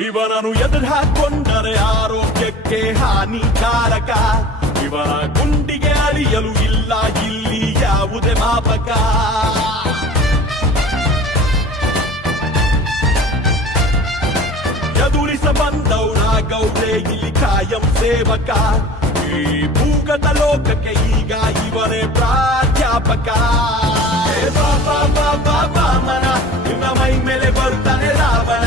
ಇವನನ್ನು ಎದುರು ಹಾಕೊಂಡರೆ ಆರೋಗ್ಯಕ್ಕೆ ಹಾನಿಕಾರಕ. ಇವನ ಗುಂಡಿಗೆ ಅಳಿಯಲು ಇಲ್ಲ ಇಲ್ಲಿ ಯಾವುದೇ ಮಾಪಕ. ಎದುರಿಸ ಬಂದವನ ಗೌಡೆ ಇಲ್ಲಿ ಕಾಯಂ ಸೇವಕ. ಈ ಭೂಗತ ಲೋಕಕ್ಕೆ ಈಗ ಇವನೇ ಪ್ರಾಧ್ಯಾಪಕ. ಬಾಬಾ ಬಾಬಾ ಬಾಮನ, ನಿಮ್ಮ ಮೈ ಮೇಲೆ ಬರ್ತಾನೆ ರಾವಣ.